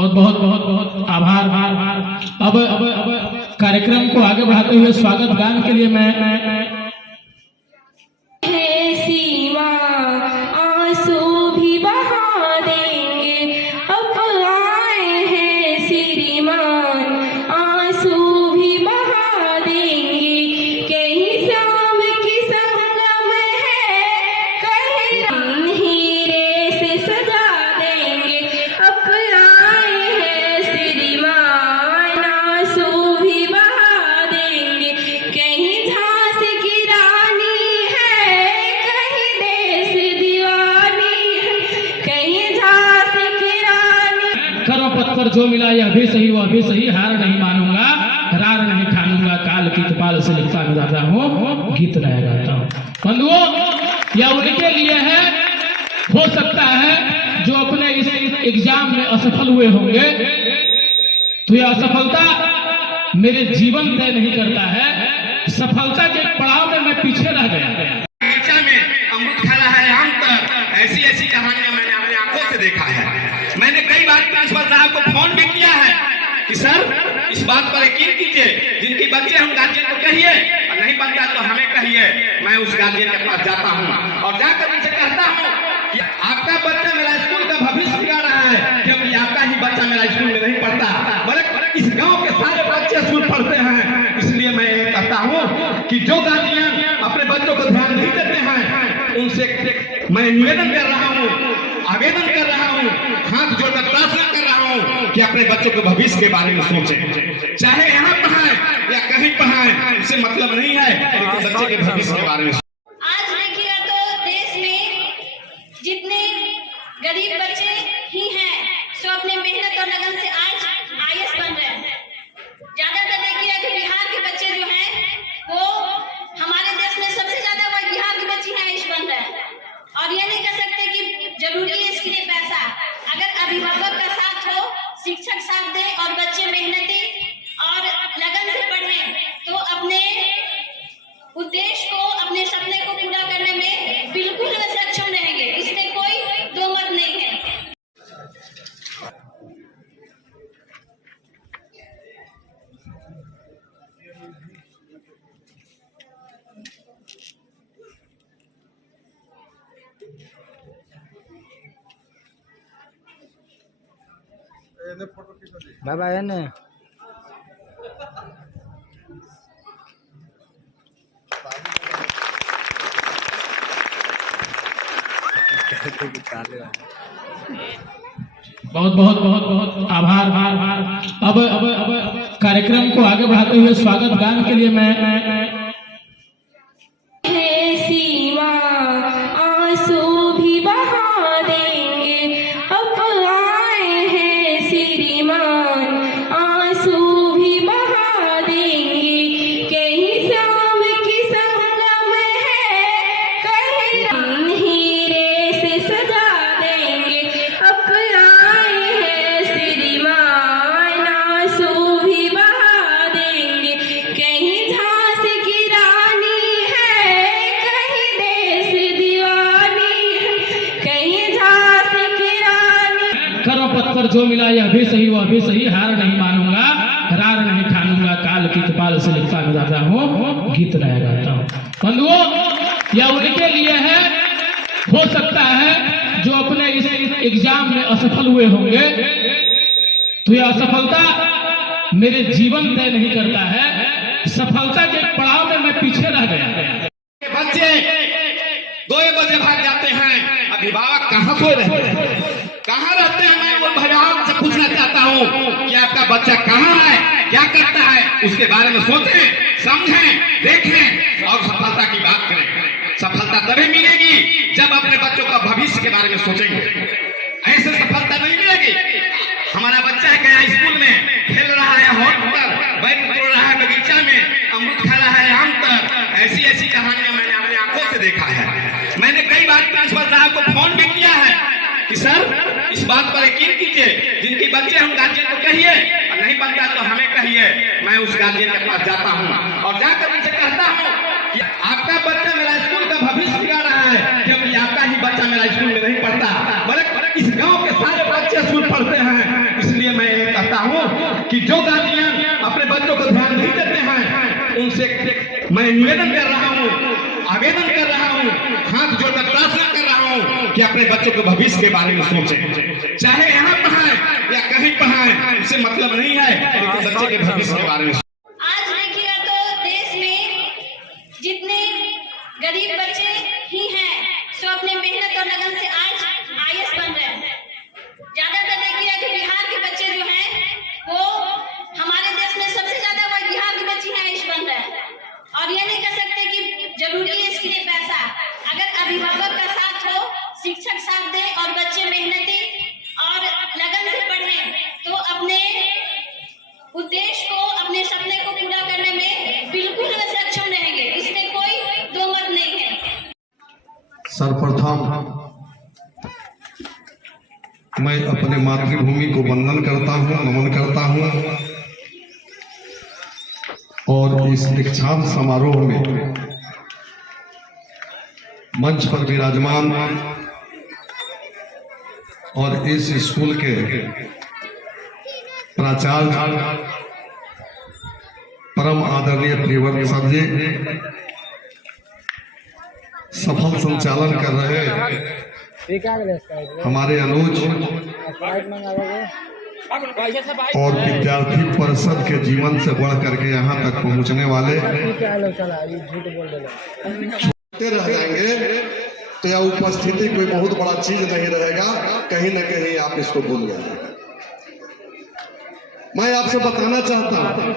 बहुत बहुत बहुत बहुत आभार। अब कार्यक्रम को आगे बढ़ाते हुए स्वागत गान के लिए मैं सीमा आंसू भी बहा देंगे, अब आए हैं श्रीमान आंसू भी बहा देंगे। कहीं शाम की संगम है, कहीं हीरे से सजा देंगे, अब आए हैं श्रीमान आंसू भी बहा देंगे। कहीं झांसी की रानी है, कहीं देश दीवानी है, कहीं झांसी की रानी। करो पत्थर जो मिला यह भी सही वह भी सही, हार नहीं मानूंगा रार नहीं ठानूंगा, काल की कपाल से लिखता गुजारता हूँ गीत नया गाता हूँ। बंधुओं, यह उनके लिए है, हो सकता है जो अपने इस एग्जाम में असफल हुए होंगे, तो यह असफलता मेरे जीवन तय नहीं करता है, सफलता के पड़ाव में मैं पीछे रह गया। बगीचा में अमृत खा रहा है आम तक, ऐसी ऐसी कहानियां मैंने अपने आंखों से देखा है। मैंने कई बार प्रिंसिपल साहब को फोन भी किया है कि सर इस बात पर यकीन कीजिए, जिनके बच्चे हम गार्जियन को कहिए और नहीं बनता तो हमें कहिए। मैं उस गार्जियन के पास जाता हूँ और जाकर उनसे कहता हूँ कि आपका बच्चा मेरा स्कूल का भविष्य बिगाड़ रहा है, क्योंकि आपका ही बच्चा मेरा स्कूल में नहीं पढ़ता, बल्कि इस गांव के सारे बच्चे स्कूल पढ़ते हैं। इसलिए मैं ये कहता हूँ कि जो गार्जियन अपने बच्चों को ध्यान नहीं देते हैं, उनसे मैं निवेदन कर रहा हूँ, आवेदन कर रहा हूँ, हाथ जोड़कर प्रार्थना कर रहा हूँ कि अपने बच्चों के भविष्य के बारे में सोचें। चाहे यहाँ पढ़ाएं या कहीं पढ़ाएं, इससे मतलब नहीं है, लेकिन बच्चे के भविष्य के बारे में। आज देखिएगा तो देश में जितने गरीब बच्चे ही हैं, सो अपने मेहनत और लगन से आज आईएएस बन रहे हैं। ज्यादातर देखिएगा कि बिहार के बच्चे जो हैं वो हमारे देश में सबसे ज्यादा वो बिहार के बच्चे हैं आईएएस बन रहे हैं। और ये नहीं कह सकते कि जरूरी है इसके लिए पैसा, अगर अभिभावक का साथ हो, शिक्षक साथ दे और बच्चे मेहनती और लगन से पढ़ें, तो अपने उद्देश्य को, अपने सपने को पूरा करने में बिल्कुल वे सक्षम रहेंगे। इसमें कोई दो मत नहीं है। बाबा है ना बहुत बहुत बहुत बहुत आभार। अब कार्यक्रम को आगे बढ़ाते हुए स्वागत गान के लिए मैं सीमा आंसू भी बहा देंगे, अब आए हैं श्रीमान आंसू भी बहा देंगे। कहीं शाम की संगम है, कहीं हीरे से सजा देंगे, अब आए हैं श्रीमान आंसू भी बहा देंगे। कहीं झांसी की रानी है, कहीं देश दीवानी है, कहीं झांसी की रानी। करो पत्थर जो मिला यह भी सही वह भी सही, हार नहीं मानूंगा रार नहीं ठानूंगा, काल की कपाल से लिखता गुजारता हूँ गीत नया गाता हूँ। बंधुओं, यह उनके लिए है, हो सकता है जो अपने इस एग्जाम में असफल हुए होंगे, तो यह असफलता मेरे जीवन तय नहीं करता है, सफलता के पड़ाव में मैं पीछे रह गया। बच्चे 2 बजे भाग जाते हैं, अभिभावक कहाँ सो रहते हैं, कहाँ रहते हैं? मैं वो अभिभावक से पूछना चाहता हूँ कि आपका बच्चा कहाँ है, क्या करता है, उसके बारे में सोचें, समझें, देखें और सफलता की बात करें। सफलता तभी मिलेगी जब अपने बच्चों का भविष्य के बारे में सोचेंगे, ऐसे सफलता नहीं मिलेगी। हमारा बच्चा है गया स्कूल में, खेल रहा है हॉट पर, बैट तोड़ रहा है बगीचा में, अमृत खा रहा है आम तक, ऐसी ऐसी कहानियां मैंने अपने आंखों से देखा है। मैंने कई बार प्रिंसिपल साहब को फोन भी किया है कि सर इस बात पर यकीन कीजिए, जिनके बच्चे हम गार्जियन को कहिए और नहीं बनता तो हमें कहिए। मैं उस गार्जियन के पास जाता हूँ और जाकर उनसे कहता हूँ कि आपका बच्चा मेरा स्कूल का भविष्य बिगाड़ रहा है, क्योंकि आपका ही बच्चा मेरा स्कूल में नहीं पढ़ता, बल्कि इस गांव के सारे बच्चे स्कूल पढ़ते हैं। इसलिए मैं निवेदन कर रहा हूँ, आवेदन कर रहा हूँ, हाथ जोड़कर प्रार्थना कर रहा हूँ कि अपने बच्चों के भविष्य के बारे में सोचें। चाहे यहाँ पढ़ाएं या कहीं पढ़ाएं, उससे मतलब नहीं है, लेकिन बच्चे के भविष्य के बारे में। आज देखिएगा तो देश में जितने गरीब बच्चे ही हैं, सो अपने मेहनत और लगन से आज आईएएस बन रहे हैं। ज्यादातर देखिएगा कि बिहार के बच्चे जो हैं वो हमारे देश में सबसे ज्यादा वो बिहार के बच्चे हैं आईएएस बन रहे हैं। और ये नहीं कह सकते कि जरूरी है इसके लिए पैसा, अगर अभिभावक का साथ हो, शिक्षक साथ दे और बच्चे मेहनती और लगन से पढ़ें तो अपने उद्देश्य को, अपने सपने को पूरा करने में बिल्कुल वे सक्षम रहेंगे, इसमें कोई दो मत नहीं है। सर्वप्रथम मैं अपने मातृभूमि को वंदन करता हूँ, नमन करता हूँ और इस दीक्षांत समारोह में मंच पर विराजमान और इस स्कूल के प्राचार्य परम आदरणीय प्रियव्रत सर जी, सफल संचालन कर रहे हमारे अनुज और विद्यार्थी परिषद के जीवन से बढ़ करके यहाँ तक पहुँचने वाले छूटते रह जाएंगे तो यह उपस्थिति कोई बहुत बड़ा चीज नहीं रहेगा, कहीं न कहीं आप इसको भूल जाएंगे। मैं आपसे बताना चाहता हूँ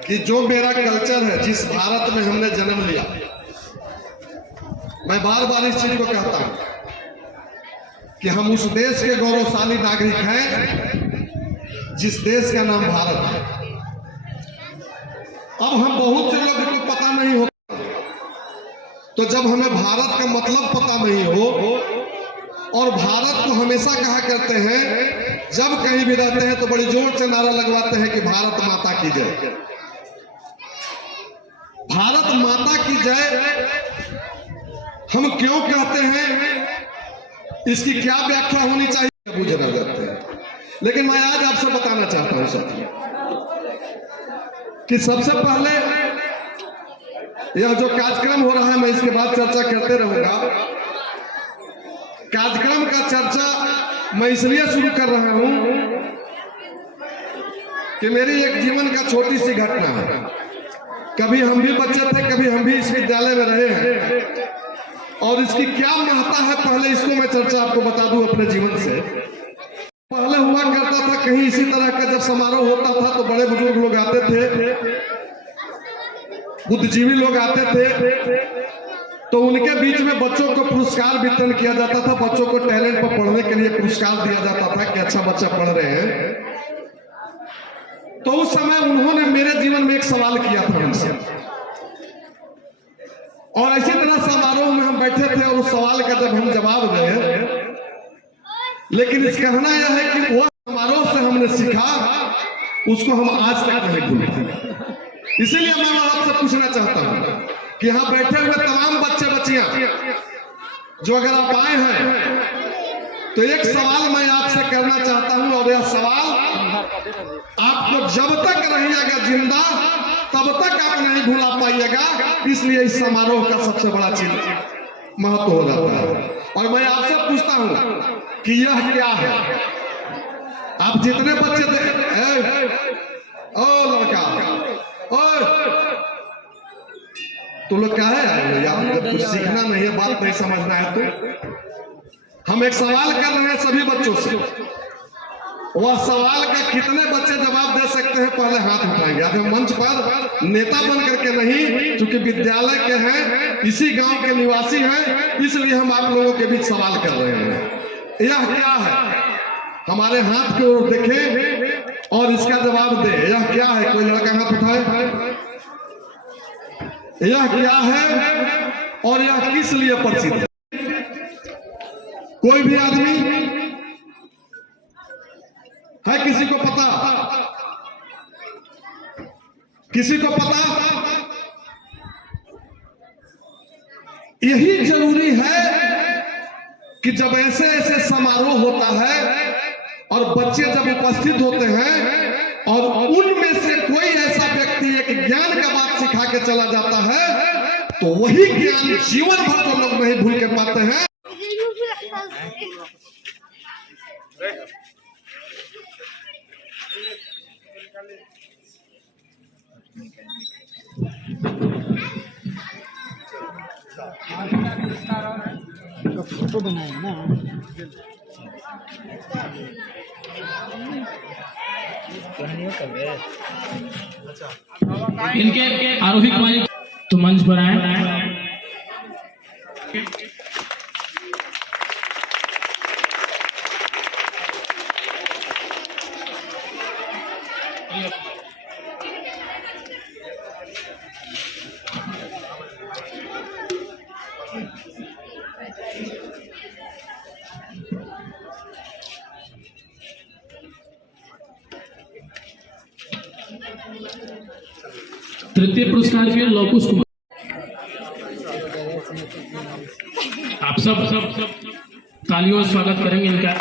कि जो मेरा कल्चर है, जिस भारत में हमने जन्म लिया, मैं बार बार इस चीज को कहता हूँ कि हम उस देश के गौरवशाली नागरिक हैं जिस देश का नाम भारत है। अब हम बहुत से लोग को पता नहीं हो, तो जब हमें भारत का मतलब पता नहीं हो, और भारत को हमेशा कहा करते हैं, जब कहीं भी रहते हैं तो बड़ी जोर से नारा लगवाते हैं कि भारत माता की जय, भारत माता की जय हम क्यों कहते हैं, इसकी क्या व्याख्या होनी चाहिए बुझ रह जाते हैं। लेकिन मैं आज आपसे बताना चाहता हूं साथियों कि सबसे पहले यह जो कार्यक्रम हो रहा है, मैं इसके बाद चर्चा करते रहूंगा। कार्यक्रम का चर्चा मैं इसलिए शुरू कर रहा हूं कि मेरी एक जीवन का छोटी सी घटना है। कभी हम भी बच्चे थे, कभी हम भी इस विद्यालय में रहे हैं, और इसकी क्या महत्ता है पहले इसको मैं चर्चा आपको बता दूं अपने जीवन से। पहले हुआ करता था कहीं इसी तरह का जब समारोह होता था तो बड़े बुजुर्ग लोग आते थे, बुद्धिजीवी लोग आते थे, तो उनके बीच में बच्चों को पुरस्कार वितरण किया जाता था। बच्चों को टैलेंट पर पढ़ने के लिए पुरस्कार दिया जाता था कि अच्छा बच्चा पढ़ रहे हैं। तो उस समय उन्होंने मेरे जीवन में एक सवाल किया था हमसे, और इसी तरह समारोह में हम बैठे थे और उस सवाल का जब हम जवाब दिए, लेकिन इस कहना यह है कि वह समारोह से हमने सीखा, उसको हम आज तक नहीं भूले। इसीलिए मैं आपसे पूछना चाहता हूं कि यहाँ बैठे हुए तमाम बच्चे बच्चियां जो अगर आप आए हैं तो एक सवाल मैं आपसे करना चाहता हूं, और यह सवाल आपको जब तक रहिएगा जिंदा तब तक आप नहीं भूला पाइएगा। इसलिए इस समारोह का सबसे बड़ा चीज महत्व हो जाता है। और मैं आपसे पूछता हूं कि यह क्या है। आप जितने बच्चे ओ लड़का, तुम लोग क्या है यार, कुछ सीखना नहीं है, बात नहीं समझना है। तो हम एक सवाल कर रहे हैं सभी बच्चों से, वह सवाल का कितने बच्चे जवाब दे सकते हैं पहले हाथ उठाएंगे। अब हम मंच पर नेता बन करके नहीं, क्योंकि विद्यालय के हैं, इसी गांव के निवासी हैं, इसलिए हम आप लोगों के बीच सवाल कर रहे हैं। यह क्या है, हमारे हाथ की ओर देखें और इसका जवाब दे। यह क्या है, कोई लड़का हाथ उठाए। यह क्या है और यह किस लिए प्रसिद्ध है? कोई भी आदमी है, किसी को पता? किसी को पता? यही जरूरी है कि जब ऐसे ऐसे समारोह होता है और बच्चे जब उपस्थित होते हैं और उनमें से कोई ऐसा व्यक्ति एक ज्ञान का बात सिखा के चला जाता है, तो वही ज्ञान जीवन भर तो लोग नहीं भूल के पाते हैं। फोटो बनाए ना। इनके आरोही कुमारी तो मंच पर आए। तृतीय पुरस्कार के लोकुश कुमार। आप सब तालियों से स्वागत करेंगे इनका।